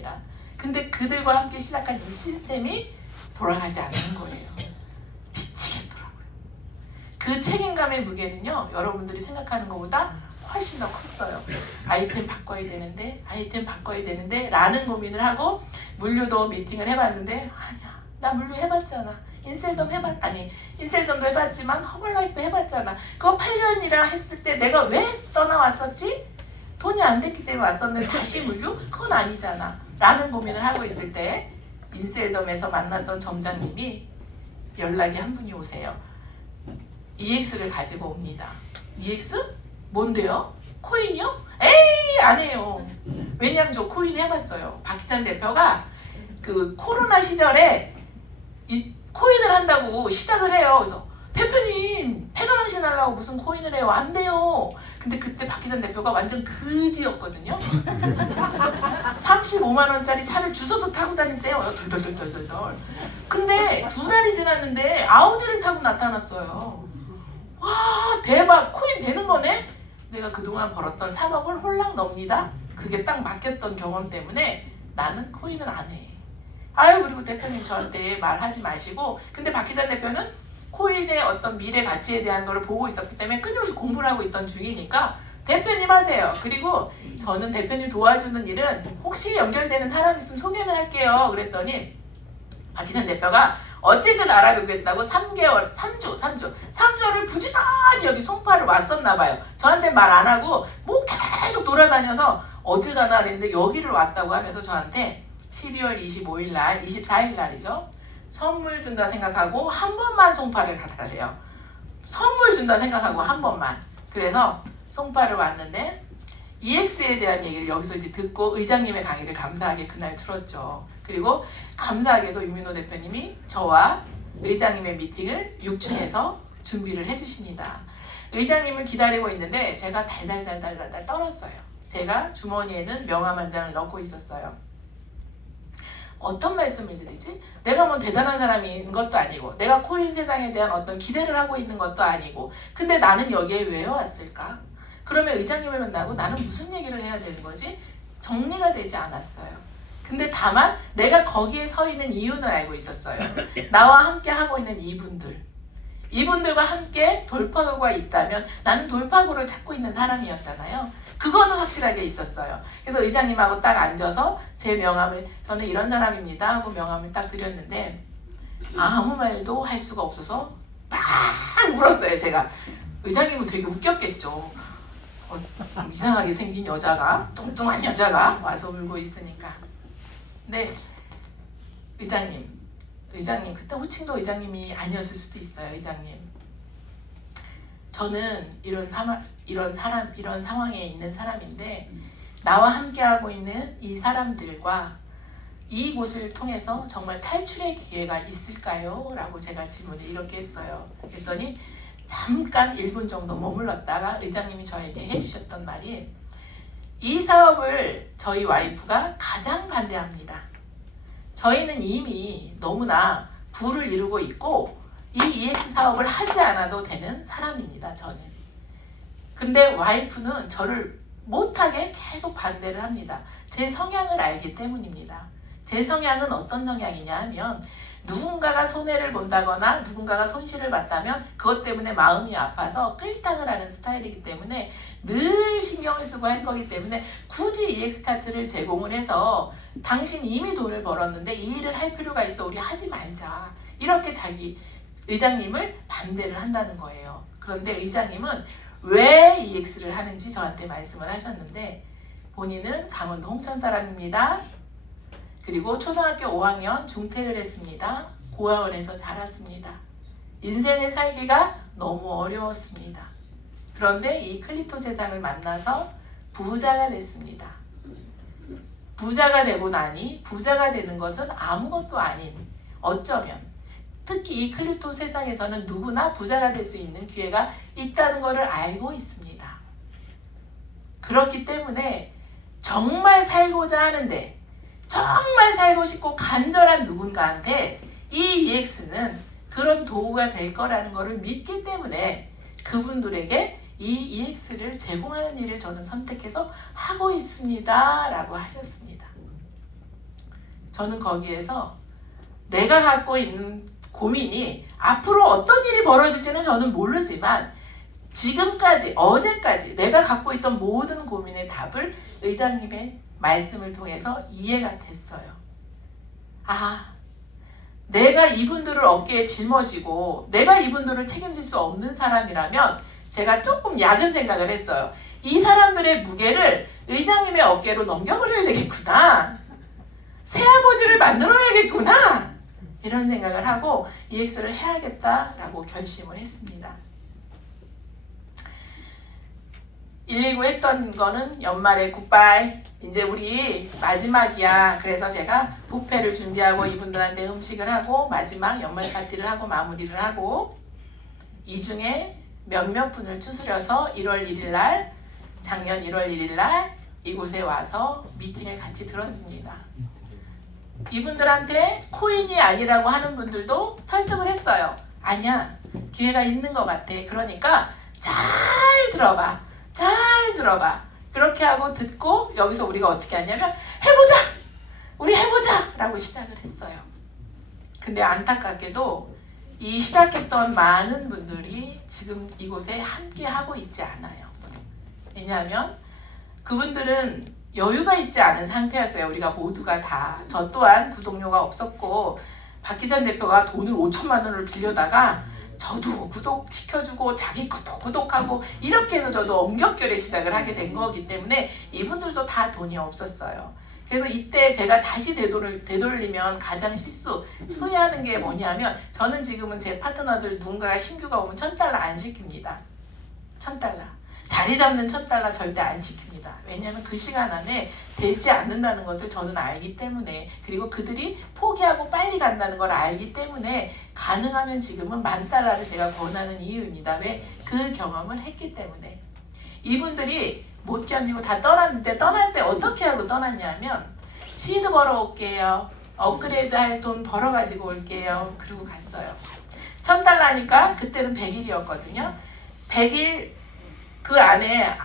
아니라. 근데 그들과 함께 시작한 이 시스템이 돌아가지 않는 거예요. 미치겠더라고요. 그 책임감의 무게는요, 여러분들이 생각하는 것보다 훨씬 더 컸어요. 아이템 바꿔야 되는데 라는 고민을 하고 물류도 미팅을 해봤는데 아니야, 나 물류 해봤잖아. 인셀덤도 해봤지만 허벌라이프도 해봤잖아. 그거 8년이라 했을 때 내가 왜 떠나왔었지? 돈이 안 됐기 때문에 왔었는데 다시 물류? 그건 아니잖아 라는 고민을 하고 있을 때 인셀덤에서 만났던 점장님이 연락이 한 분이 오세요. EX를 가지고 옵니다. EX? 뭔데요? 코인이요? 에이, 안 해요. 왜냐면 저 코인 해봤어요. 박희찬 대표가 그 코로나 시절에 이 코인을 한다고 시작을 해요. 그래서 대표님 패가망신 하려고 무슨 코인을 해요? 안 돼요. 근데 그때 박희찬 대표가 완전 그지였거든요. 35만 원짜리 차를 주워서 타고 다니세요. 덜덜덜덜덜. 근데 2달이 지났는데 아우디를 타고 나타났어요. 와, 대박, 코인 되는 거네? 내가 그동안 벌었던 3억을 홀랑 넣습니다. 그게 딱 맡겼던 경험 때문에 나는 코인을 안 해. 아유, 그리고 대표님 저한테 말하지 마시고. 근데 박희찬 대표는 코인의 어떤 미래 가치에 대한 걸 보고 있었기 때문에 끊임없이 공부를 하고 있던 중이니까 대표님 하세요. 그리고 저는 대표님 도와주는 일은 혹시 연결되는 사람 있으면 소개를 할게요. 그랬더니 박희찬 대표가 어쨌든 알아보겠다고 3주를 부지런히 여기 송파를 왔었나 봐요. 저한테 말 안 하고 뭐 계속 돌아다녀서 어딜 가나 그랬는데 여기를 왔다고 하면서 저한테 12월 25일 날, 24일 날이죠. 선물 준다 생각하고 한 번만 송파를 가달래요. 선물 준다 생각하고 한 번만. 그래서 송파를 왔는데 EX에 대한 얘기를 여기서 이제 듣고 의장님의 강의를 감사하게 그날 들었죠. 그리고 감사하게도 윤민호 대표님이 저와 의장님의 미팅을 6층에서 준비를 해주십니다. 의장님을 기다리고 있는데 제가 달달달달달 떨었어요. 제가 주머니에는 명함 한 장을 넣고 있었어요. 어떤 말씀을 드리지? 내가 뭐 대단한 사람인 것도 아니고 내가 코인 세상에 대한 어떤 기대를 하고 있는 것도 아니고 근데 나는 여기에 왜 왔을까? 그러면 의장님을 만나고 나는 무슨 얘기를 해야 되는 거지? 정리가 되지 않았어요. 근데 다만 내가 거기에 서 있는 이유는 알고 있었어요. 나와 함께 하고 있는 이분들과 함께 돌파구가 있다면 나는 돌파구를 찾고 있는 사람이었잖아요. 그거는 확실하게 있었어요. 그래서 의장님하고 딱 앉아서 제 명함을 저는 이런 사람입니다 하고 명함을 딱 드렸는데 아무 말도 할 수가 없어서 막 울었어요. 제가. 의장님은 되게 웃겼겠죠. 이상하게 생긴 여자가, 뚱뚱한 여자가 와서 울고 있으니까. 근데 의장님 그때 호칭도 의장님이 아니었을 수도 있어요. 의장님, 저는 이런 상황에 있는 사람인데 나와 함께하고 있는 이 사람들과 이곳을 통해서 정말 탈출의 기회가 있을까요? 라고 제가 질문을 이렇게 했어요. 그랬더니 잠깐 1분 정도 머물렀다가 의장님이 저에게 해주셨던 말이 이 사업을 저희 와이프가 가장 반대합니다. 저희는 이미 너무나 부를 이루고 있고 이 EX 사업을 하지 않아도 되는 사람입니다. 저는. 근데 와이프는 저를 못하게 계속 반대를 합니다. 제 성향을 알기 때문입니다. 제 성향은 어떤 성향이냐 하면 누군가가 손해를 본다거나 누군가가 손실을 봤다면 그것 때문에 마음이 아파서 끌당을 하는 스타일이기 때문에 늘 신경을 쓰고 할 거기 때문에 굳이 EX 차트를 제공을 해서 당신 이미 돈을 벌었는데 이 일을 할 필요가 있어 우리 하지 말자 이렇게 자기 의장님을 반대를 한다는 거예요. 그런데 의장님은 왜 EX를 하는지 저한테 말씀을 하셨는데 본인은 강원도 홍천 사람입니다. 그리고 초등학교 5학년 중퇴를 했습니다. 고아원에서 자랐습니다. 인생을 살기가 너무 어려웠습니다. 그런데 이 클리토 세상을 만나서 부자가 됐습니다. 부자가 되고 나니 부자가 되는 것은 아무것도 아닌 어쩌면 특히 이 클리토 세상에서는 누구나 부자가 될 수 있는 기회가 있다는 것을 알고 있습니다. 그렇기 때문에 정말 살고자 하는데 정말 살고 싶고 간절한 누군가한테 이 EX는 그런 도구가 될 거라는 것을 믿기 때문에 그분들에게 이 EX를 제공하는 일을 저는 선택해서 하고 있습니다. 라고 하셨습니다. 저는 거기에서 내가 갖고 있는 고민이 앞으로 어떤 일이 벌어질지는 저는 모르지만 지금까지, 어제까지 내가 갖고 있던 모든 고민의 답을 의장님의 말씀을 통해서 이해가 됐어요. 아, 내가 이분들을 어깨에 짊어지고 내가 이분들을 책임질 수 없는 사람이라면 제가 조금 야근 생각을 했어요. 이 사람들의 무게를 의장님의 어깨로 넘겨버려야 되겠구나. 새아버지를 만들어야겠구나. 이런 생각을 하고 EX를 해야겠다라고 결심을 했습니다. 119 했던 거는 연말에 굿바이, 이제 우리 마지막이야. 그래서 제가 뷔페를 준비하고 이분들한테 음식을 하고 마지막 연말 파티를 하고 마무리를 하고 이 중에 몇몇 분을 추스려서 1월 1일 날, 작년 1월 1일 날 이곳에 와서 미팅을 같이 들었습니다. 이분들한테 코인이 아니라고 하는 분들도 설득을 했어요. 아니야, 기회가 있는 것 같아. 그러니까 잘 들어봐. 잘 들어봐. 그렇게 하고 듣고 여기서 우리가 어떻게 하냐면 해보자! 우리 해보자! 라고 시작을 했어요. 근데 안타깝게도 이 시작했던 많은 분들이 지금 이곳에 함께 하고 있지 않아요. 왜냐하면 그분들은 여유가 있지 않은 상태였어요. 우리가 모두가 다. 저 또한 구독료가 없었고 박기찬 대표가 돈을 5천만 원을 빌려다가 저도 구독시켜주고 자기 것도 구독하고 이렇게 해서 저도 엄격결에 시작을 하게 된 거기 때문에 이분들도 다 돈이 없었어요. 그래서 이때 제가 다시 되돌리면 가장 후회하는 게 뭐냐면 저는 지금은 제 파트너들 누군가가 신규가 오면 $1,000 안 시킵니다. $1,000. 자리 잡는 $1,000 절대 안 시킵니다. 왜냐하면 그 시간 안에 되지 않는다는 것을 저는 알기 때문에, 그리고 그들이 포기하고 빨리 간다는 걸 알기 때문에 가능하면 지금은 $10,000를 제가 권하는 이유입니다. 왜? 그 경험을 했기 때문에. 이분들이 못 견디고 다 떠났는데 떠날 때 어떻게 하고 떠났냐면 시드 벌어올게요. 업그레이드 할 돈 벌어가지고 올게요. 그러고 갔어요. $1,000니까 그때는 100일이었거든요. 100일 그 안에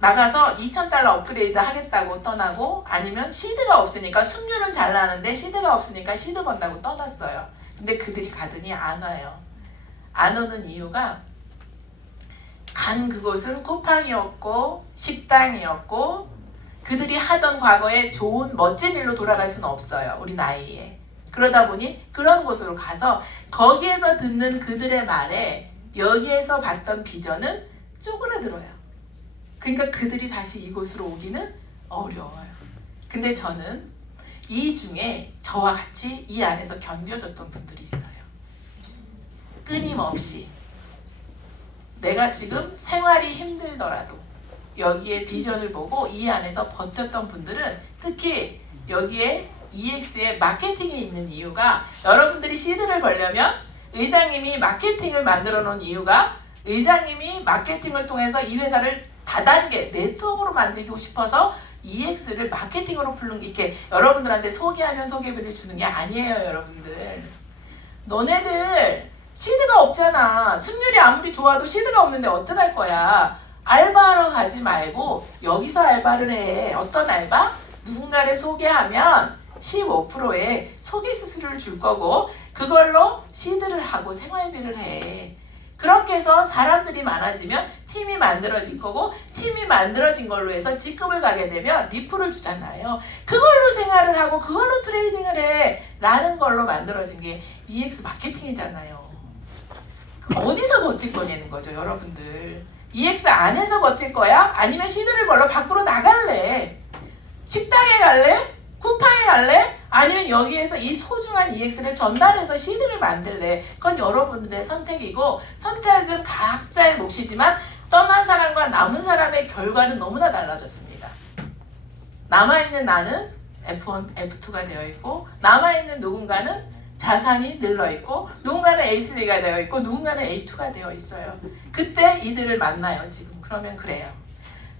나가서 $2,000 업그레이드 하겠다고 떠나고, 아니면 시드가 없으니까 승률은 잘 나는데 시드가 없으니까 시드 번다고 떠났어요. 근데 그들이 가더니 안 와요. 안 오는 이유가 간 그곳은 쿠팡이었고 식당이었고 그들이 하던 과거에 좋은 멋진 일로 돌아갈 수는 없어요. 우리 나이에. 그러다 보니 그런 곳으로 가서 거기에서 듣는 그들의 말에 여기에서 봤던 비전은 쪼그라들어요. 그러니까 그들이 다시 이곳으로 오기는 어려워요. 근데 저는 이 중에 저와 같이 이 안에서 견뎌줬던 분들이 있어요. 끊임없이. 내가 지금 생활이 힘들더라도 여기에 비전을 보고 이 안에서 버텼던 분들은, 특히 여기에 EX에 마케팅이 있는 이유가, 여러분들이 시드를 벌려면 의장님이 마케팅을 만들어 놓은 이유가 의장님이 마케팅을 통해서 이 회사를 다단계 네트워크로 만들고 싶어서 EX를 마케팅으로 부른 게, 이렇게 여러분들한테 소개하면 소개비를 주는 게 아니에요. 여러분들, 너네들 시드가 없잖아. 승률이 아무리 좋아도 시드가 없는데 어떡할 거야. 알바하러 가지 말고 여기서 알바를 해. 어떤 알바? 누군가를 소개하면 15%의 소개 수수료를 줄 거고 그걸로 시드를 하고 생활비를 해. 그렇게 해서 사람들이 많아지면 팀이 만들어질 거고, 팀이 만들어진 걸로 해서 직급을 가게 되면 리프를 주잖아요. 그걸로 생활을 하고 그걸로 트레이딩을 해 라는 걸로 만들어진 게 EX 마케팅이잖아요. 어디서 버틸 거냐는 거죠. 여러분들, EX 안에서 버틸 거야? 아니면 시드를 벌러 밖으로 나갈래? 식당에 갈래? 쿠팡에 갈래? 아니면 여기에서 이 소중한 EX를 전달해서 시드를 만들래? 그건 여러분들의 선택이고, 선택은 각자의 몫이지만 떠난 사람과 남은 사람의 결과는 너무나 달라졌습니다. 남아있는 나는 F1, F2가 되어 있고, 남아있는 누군가는 자산이 늘러있고, 누군가는 A3가 되어 있고, 누군가는 A2가 되어 있어요. 그때 이들을 만나요. 지금 그러면 그래요.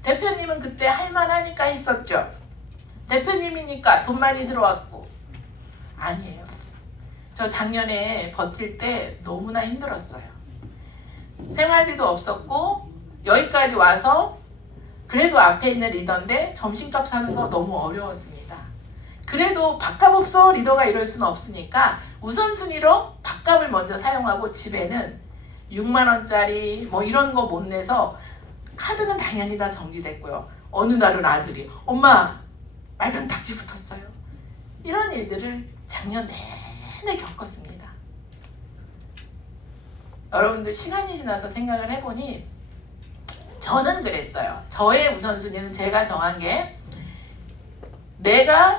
대표님은 그때 할만하니까 했었죠. 대표님이니까 돈 많이 들어왔고. 아니에요. 저 작년에 버틸 때 너무나 힘들었어요. 생활비도 없었고 여기까지 와서 그래도 앞에 있는 리더인데 점심값 사는 거 너무 어려웠습니다. 그래도 밥값 없어 리더가 이럴 수는 없으니까 우선순위로 밥값을 먼저 사용하고 집에는 6만 원짜리 뭐 이런 거 못 내서 카드는 당연히 다 정지됐고요. 어느 날은 아들이 엄마 빨간 딱지 붙었어요. 이런 일들을 작년 내내 겪었습니다. 여러분들 시간이 지나서 생각을 해보니 저는 그랬어요. 저의 우선순위는 제가 정한 게 내가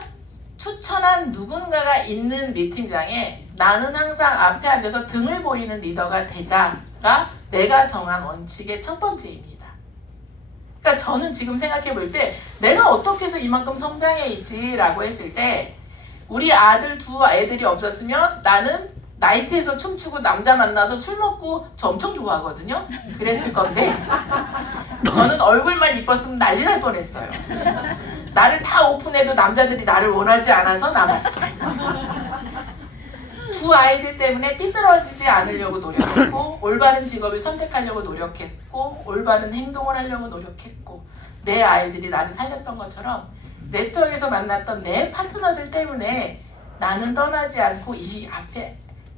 추천한 누군가가 있는 미팅장에 나는 항상 앞에 앉아서 등을 보이는 리더가 되자가 내가 정한 원칙의 첫 번째입니다. 그러니까 저는 지금 생각해 볼 때 내가 어떻게 해서 이만큼 성장해 있지라고 했을 때 우리 아들 두 애들이 없었으면 나는 나이트에서 춤추고 남자 만나서 술 먹고 저 엄청 좋아하거든요. 그랬을 건데 저는 얼굴만 이뻤으면 난리 날 뻔했어요. 나를 다 오픈해도 남자들이 나를 원하지 않아서 남았어요. 두 아이들 때문에 삐뚤어지지 않으려고 노력했고 올바른 직업을 선택하려고 노력했고 올바른 행동을 하려고 노력했고 내 아이들이 나를 살렸던 것처럼 네트워크에서 만났던 내 파트너들 때문에 나는 떠나지 않고 이 앞에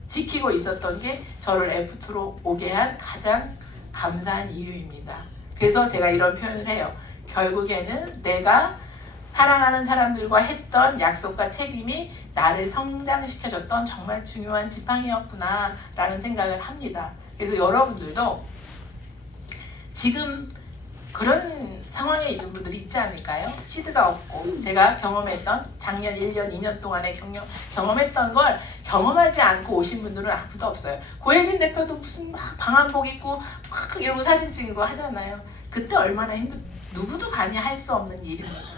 지키고 있었던 게 저를 F2로 오게 한 가장 감사한 이유입니다. 그래서 제가 이런 표현을 해요. 결국에는 내가 사랑하는 사람들과 했던 약속과 책임이 나를 성장시켜줬던 정말 중요한 지팡이였구나 라는 생각을 합니다. 그래서 여러분들도 지금 그런 상황에 있는 분들이 있지 않을까요? 시드가 없고 제가 경험했던 작년 1년, 2년 동안에 경험했던 걸 경험하지 않고 오신 분들은 아무도 없어요. 고혜진 대표도 무슨 막 방한복 입고 막 이러고 사진 찍고 하잖아요. 그때 얼마나 누구도 감히 할 수 없는 일입니다.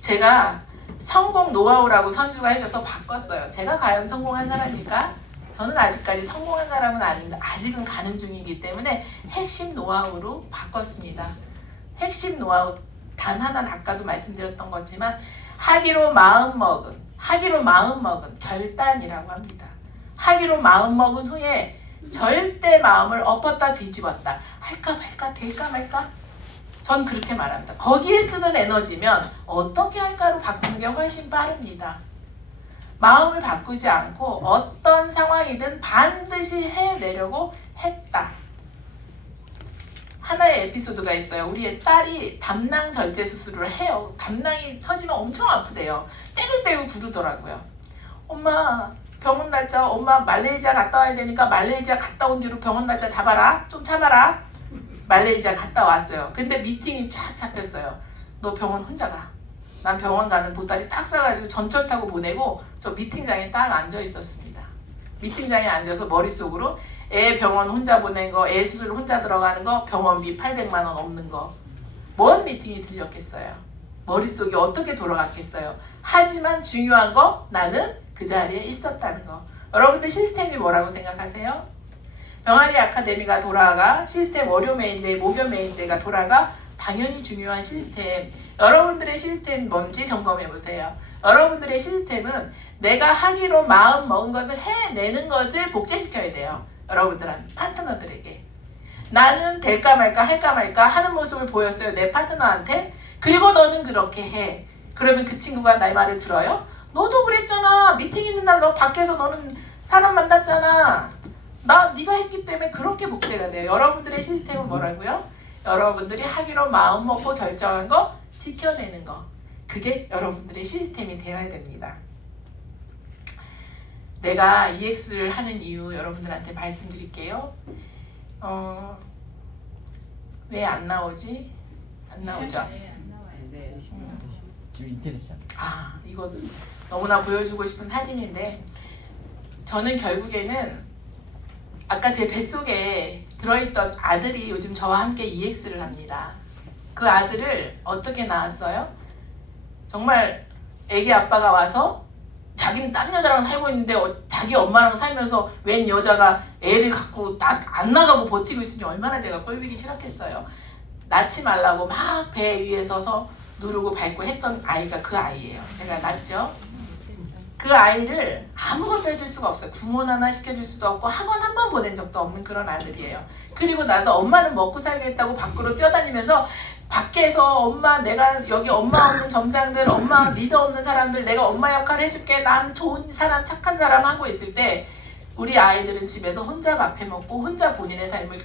제가 성공 노하우라고 선주가 해줘서 바꿨어요. 제가 과연 성공한 사람입니까? 저는 아직까지 성공한 사람은 아닌가, 아직은 가는 중이기 때문에 핵심 노하우로 바꿨습니다. 핵심 노하우 단 하나는 아까도 말씀드렸던 거지만 하기로 마음먹은 결단이라고 합니다. 하기로 마음먹은 후에 절대 마음을 엎었다 뒤집었다 할까 말까 될까 말까 전 그렇게 말합니다. 거기에 쓰는 에너지면 어떻게 할까로 바꾸는 게 훨씬 빠릅니다. 마음을 바꾸지 않고 어떤 상황이든 반드시 해내려고 했다. 하나의 에피소드가 있어요. 우리 딸이 담낭 절제 수술을 해요. 담낭이 터지면 엄청 아프대요. 떼굴떼굴 구르더라고요. 엄마 병원 날짜, 엄마 말레이시아 갔다 와야 되니까 말레이시아 갔다 온 뒤로 병원 날짜 잡아라. 좀 참아라. 말레이시아 갔다 왔어요. 근데 미팅이 쫙 잡혔어요. 너 병원 혼자 가. 난 병원 가는 보따리 딱 싸가지고 전철 타고 보내고 저 미팅장에 딱 앉아 있었습니다. 미팅장에 앉아서 머릿속으로 애 병원 혼자 보낸 거, 애 수술 혼자 들어가는 거, 병원비 800만 원 없는 거. 뭔 미팅이 들렸겠어요. 머릿속이 어떻게 돌아갔겠어요. 하지만 중요한 거 나는 그 자리에 있었다는 거. 여러분들 시스템이 뭐라고 생각하세요? 병아리 아카데미가 돌아가 시스템 월요 메인데이, 목요 메인데이가 돌아가 당연히 중요한 시스템. 여러분들의 시스템 뭔지 점검해 보세요. 여러분들의 시스템은 내가 하기로 마음 먹은 것을 해내는 것을 복제시켜야 돼요. 여러분들한테, 파트너들에게. 나는 될까 말까 할까 말까 하는 모습을 보였어요. 내 파트너한테. 그리고 너는 그렇게 해. 그러면 그 친구가 나의 말을 들어요? 너도 그랬잖아. 미팅 있는 날 너 밖에서 너는 사람 만났잖아. 네가 했기 때문에 그렇게 복제가 돼요. 여러분들의 시스템은 뭐라고요? 여러분들이 하기로 마음 먹고 결정한 거 지켜내는 거. 그게 여러분들의 시스템이 되어야 됩니다. 내가 EX를 하는 이유 여러분들한테 말씀드릴게요. 왜 안 나오지? 안 나오죠? 지금 인터넷이 안 돼. 이거 너무나 보여주고 싶은 사진인데 저는 결국에는 아까 제 뱃속에 들어있던 아들이 요즘 저와 함께 EX를 합니다. 그 아들을 어떻게 낳았어요? 정말 애기 아빠가 와서 자기는 딴 여자랑 살고 있는데 자기 엄마랑 살면서 웬 여자가 애를 갖고 안 나가고 버티고 있으니 얼마나 제가 꼴보기 싫었겠어요. 낳지 말라고 막 배 위에 서서 누르고 밟고 했던 아이가 그 아이예요. 제가 낳았죠. 그 아이를 아무것도 해줄 수가 없어요. 구몬 하나 시켜줄 수도 없고 학원 한 번 보낸 적도 없는 그런 아들이에요. 그리고 나서 엄마는 먹고 살겠다고 밖으로 뛰어다니면서 밖에서 엄마, 내가 여기 엄마 없는 점장들, 엄마 리더 없는 사람들, 내가 엄마 역할 해줄게, 난 좋은 사람, 착한 사람 하고 있을 때 우리 아이들은 집에서 혼자 밥 해먹고 혼자 본인의 삶을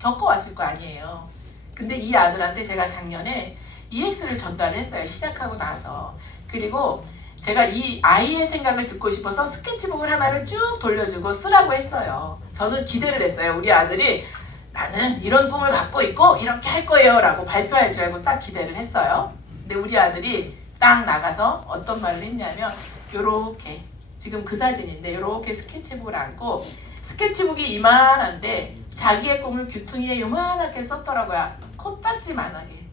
겪어왔을 거 아니에요. 근데 이 아들한테 제가 작년에 EX를 전달했어요. 시작하고 나서. 그리고 제가 이 아이의 생각을 듣고 싶어서 스케치북을 하나를 쭉 돌려주고 쓰라고 했어요. 저는 기대를 했어요. 우리 아들이 나는 이런 꿈을 갖고 있고 이렇게 할 거예요 라고 발표할 줄 알고 딱 기대를 했어요. 근데 우리 아들이 딱 나가서 어떤 말을 했냐면 요렇게, 지금 그 사진인데 요렇게 스케치북을 안고 스케치북이 이만한데 자기의 꿈을 귀퉁이에 요만하게 썼더라고요. 코딱지만하게.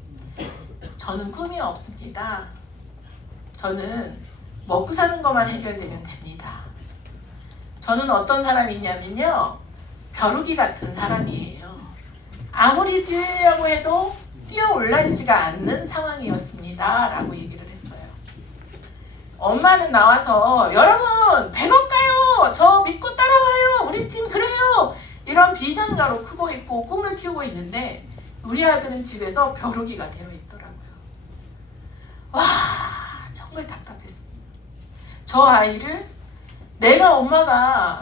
저는 꿈이 없습니다. 저는 먹고 사는 것만 해결되면 됩니다. 저는 어떤 사람이냐면요, 벼룩이 같은 사람이에요. 아무리 뛰려고 해도 뛰어올라지지가 않는 상황이었습니다 라고 얘기를 했어요. 엄마는 나와서 여러분 100억 가요, 저 믿고 따라와요, 우리 팀 그래요, 이런 비전가로 크고 있고 꿈을 키우고 있는데 우리 아들은 집에서 벼룩이가 되어 있더라고요. 와, 정말 답답했습니다. 저 아이를 내가 엄마가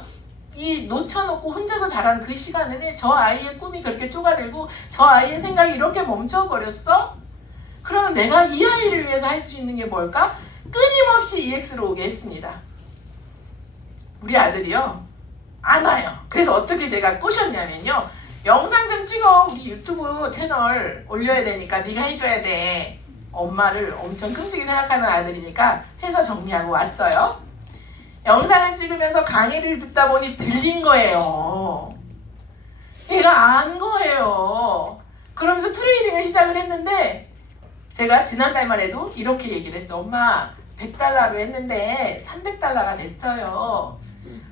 이 놓쳐놓고 혼자서 자란 그 시간에는 저 아이의 꿈이 그렇게 쪼가들고 저 아이의 생각이 이렇게 멈춰버렸어? 그러면 내가 이 아이를 위해서 할 수 있는 게 뭘까? 끊임없이 EX로 오게 했습니다. 우리 아들이요, 안 와요. 그래서 어떻게 제가 꼬셨냐면요, 영상 좀 찍어, 우리 유튜브 채널 올려야 되니까 네가 해줘야 돼. 엄마를 엄청 끔찍이 생각하는 아들이니까 해서 정리하고 왔어요. 영상을 찍으면서 강의를 듣다 보니 들린 거예요. 얘가 안 거예요. 그러면서 트레이딩을 시작을 했는데 제가 지난달만 해도 이렇게 얘기를 했어요. 엄마 100달러로 했는데 300달러가 됐어요.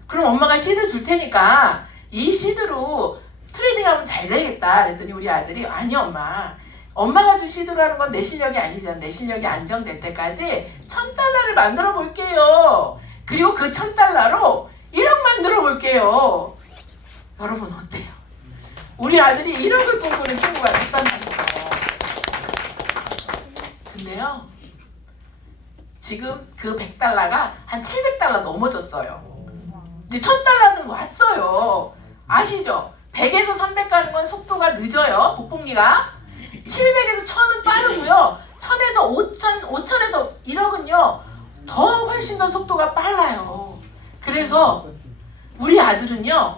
그럼 엄마가 시드 줄 테니까 이 시드로 트레이딩하면 잘 되겠다 그랬더니 우리 아들이 아니 엄마, 엄마가 준 시드로 하는 건 내 실력이 아니잖아. 내 실력이 안정될 때까지 1000달러를 만들어 볼게요. 그리고 그 1000달러로 1억 만들어 볼게요. 여러분 어때요? 우리 아들이 1억을 꿈꾸는 친구가 됐단 말이에요. 근데요, 지금 그 100달러가 한 700달러 넘어졌어요. 이제 1000달러는 왔어요. 아시죠? 100에서 300 가는 건 속도가 늦어요. 복봉기가. 700에서 1000은 빠르고요. 1000에서 5000, 5000에서 1억은요. 더 훨씬 더 속도가 빨라요. 그래서 우리 아들은요,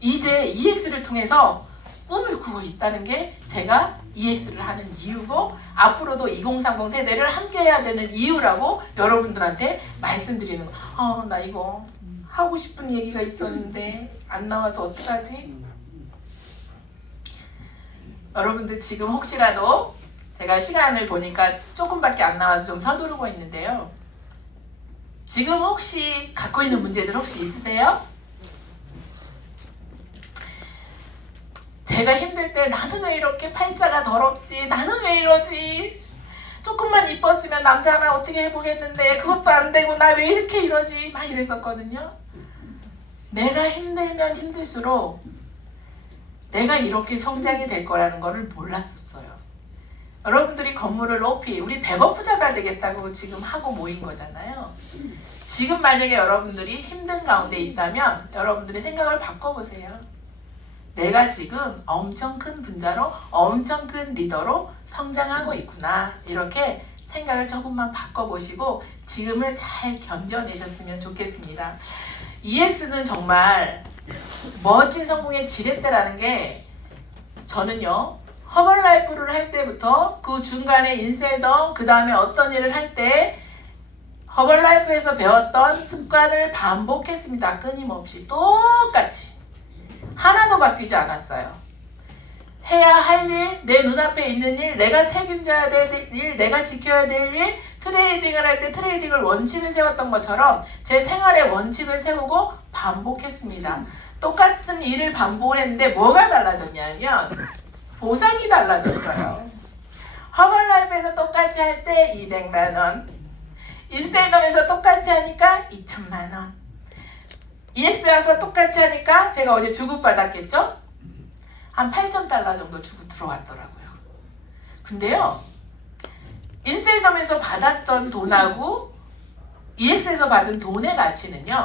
이제 EX를 통해서 꿈을 꾸고 있다는 게 제가 EX를 하는 이유고 앞으로도 2030 세대를 함께 해야 되는 이유라고 여러분들한테 말씀드리는 거. 나 이거 하고 싶은 얘기가 있었는데 안 나와서 어떡하지? 여러분들 지금 혹시라도 제가 시간을 보니까 조금밖에 안 나와서 좀 서두르고 있는데요. 지금 혹시 갖고 있는 문제들 혹시 있으세요? 제가 힘들 때 나는 왜 이렇게 팔자가 더럽지? 나는 왜 이러지? 조금만 이뻤으면 남자 하나 어떻게 해보겠는데 그것도 안 되고 나 왜 이렇게 이러지? 막 이랬었거든요. 내가 힘들면 힘들수록 내가 이렇게 성장이 될 거라는 거를 몰랐었어요. 여러분들이 건물을 높이 우리 100억 부자가 되겠다고 지금 하고 모인 거잖아요. 지금 만약에 여러분들이 힘든 가운데 있다면 여러분들이 생각을 바꿔보세요. 내가 지금 엄청 큰 분자로 엄청 큰 리더로 성장하고 있구나. 이렇게 생각을 조금만 바꿔보시고 지금을 잘 견뎌내셨으면 좋겠습니다. EX는 정말 멋진 성공의 지렛대라는 게 저는요, 허벌라이프를 할 때부터 그 중간에 인셀덤, 그 다음에 어떤 일을 할 때 허벌라이프에서 배웠던 습관을 반복했습니다. 끊임없이 똑같이 하나도 바뀌지 않았어요. 해야 할 일, 내 눈앞에 있는 일, 내가 책임져야 될 일, 내가 지켜야 될 일, 트레이딩을 할 때 트레이딩을 원칙을 세웠던 것처럼 제 생활의 원칙을 세우고 반복했습니다. 똑같은 일을 반복했는데 뭐가 달라졌냐면 보상이 달라졌어요. 허벌라이프에서 똑같이 할 때 200만 원, 인셀덤에서 똑같이 하니까 2천만 원, EX 와서 똑같이 하니까 제가 어제 주급받았겠죠? 한 8,000달러 정도 주고 들어왔더라고요. 근데요, 인셀덤에서 받았던 돈하고 EX에서 받은 돈의 가치는요,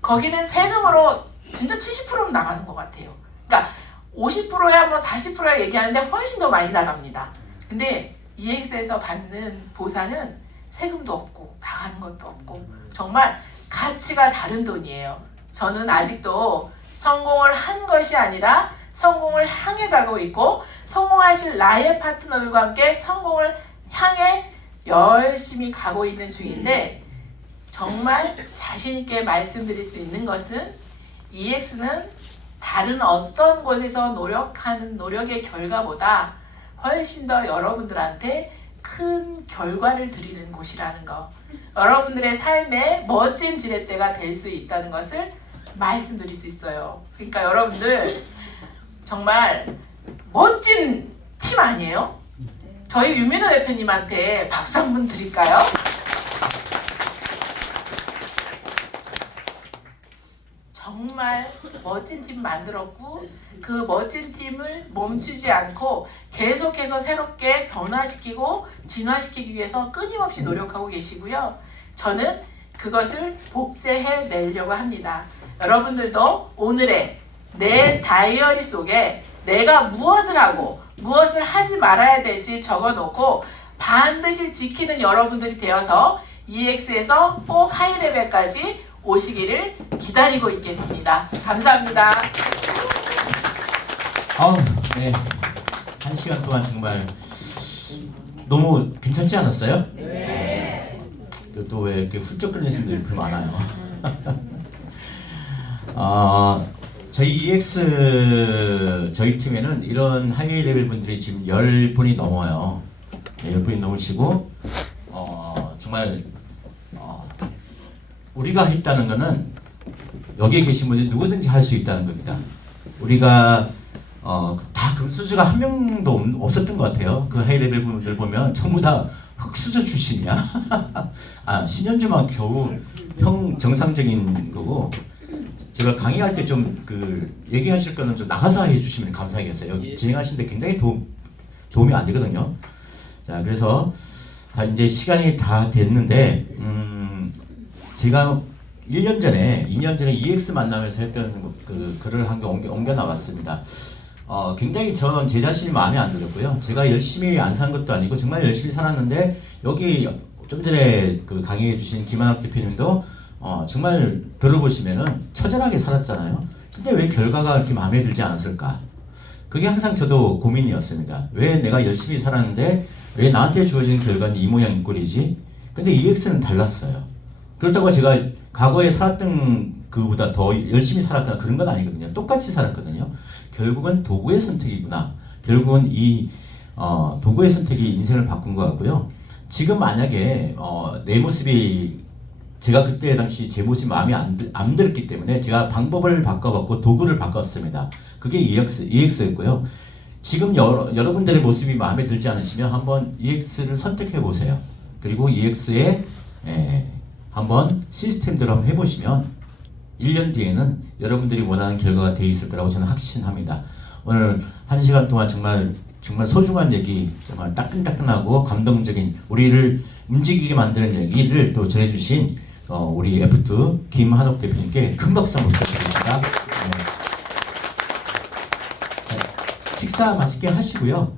거기는 세금으로 진짜 70%는 나가는 것 같아요. 그러니까 50%야 뭐 40%야 얘기하는데 훨씬 더 많이 나갑니다. 근데 EX에서 받는 보상은 세금도 없고 나가는 것도 없고 정말 가치가 다른 돈이에요. 저는 아직도 성공을 한 것이 아니라 성공을 향해 가고 있고, 성공하실 나의 파트너들과 함께 성공을 향해 열심히 가고 있는 중인데, 정말 자신있게 말씀드릴 수 있는 것은 EX는 다른 어떤 곳에서 노력하는 노력의 결과보다 훨씬 더 여러분들한테 큰 결과를 드리는 곳이라는 거, 여러분들의 삶의 멋진 지렛대가 될 수 있다는 것을 말씀드릴 수 있어요. 그러니까 여러분들 정말 멋진 팀 아니에요? 저희 유민호 대표님한테 박수 한번 드릴까요? 정말 멋진 팀 만들었고, 그 멋진 팀을 멈추지 않고 계속해서 새롭게 변화시키고 진화시키기 위해서 끊임없이 노력하고 계시고요. 저는 그것을 복제해 내려고 합니다. 여러분들도 오늘의 내 다이어리 속에 내가 무엇을 하고 무엇을 하지 말아야 될지 적어놓고 반드시 지키는 여러분들이 되어서 EX에서 꼭 하이레벨까지 오시기를 기다리고 있겠습니다. 감사합니다. 네. 1시간 동안 정말 너무 괜찮지 않았어요? 네. 또 왜 이렇게 훌쩍 끓이시는 분들이 그렇게 많아요? 저희 EX 저희 팀에는 이런 하이 레벨 분들이 지금 10분이 넘어요. 10분이 넘으시고 정말 우리가 했다는 거는 여기에 계신 분들이 누구든지 할 수 있다는 겁니다. 우리가 다 금수저가 한 명도 없었던 것 같아요. 그 하이 레벨 분들 보면 전부 다 흑수저 출신이야. 10년주만 겨우 형 정상적인 거고, 제가 강의할 때 좀 얘기하실 거는 좀 나가서 해주시면 감사하겠어요. 진행하시는데 굉장히 도움이 안 되거든요. 자, 그래서 이제 시간이 다 됐는데, 제가 1년 전에, 2년 전에 EX 만나면서 했던 글을 한 개 옮겨 나왔습니다. 굉장히 저는 제 자신이 마음에 안 들었고요. 제가 열심히 안 산 것도 아니고 정말 열심히 살았는데, 여기 좀 전에 강의해 주신 김한학 대표님도 정말 들어보시면은 처절하게 살았잖아요. 근데 왜 결과가 그렇게 마음에 들지 않았을까? 그게 항상 저도 고민이었습니다. 왜 내가 열심히 살았는데 왜 나한테 주어지는 결과는 이 모양 이 꼴이지? 근데 EX는 달랐어요. 그렇다고 제가 과거에 살았던 그보다 더 열심히 살았거나 그런 건 아니거든요. 똑같이 살았거든요. 결국은 도구의 선택이구나. 결국은 이 도구의 선택이 인생을 바꾼 것 같고요. 지금 만약에 내 모습이, 제가 그때 당시 제 모습이 마음에 안 들었기 때문에 제가 방법을 바꿔봤고 도구를 바꿨습니다. 그게 EX였고요. 지금 여러분들의 모습이 마음에 들지 않으시면 한번 EX를 선택해 보세요. 그리고 EX에 한번 시스템대로 한번 해보시면 1년 뒤에는 여러분들이 원하는 결과가 돼 있을 거라고 저는 확신합니다. 오늘 1시간 동안 정말 소중한 얘기, 정말 따끈따끈하고 감동적인, 우리를 움직이게 만드는 얘기를 또 전해주신 우리 F2 김한옥 대표님께 큰 박수 한번 부탁드립니다. 식사 맛있게 하시고요.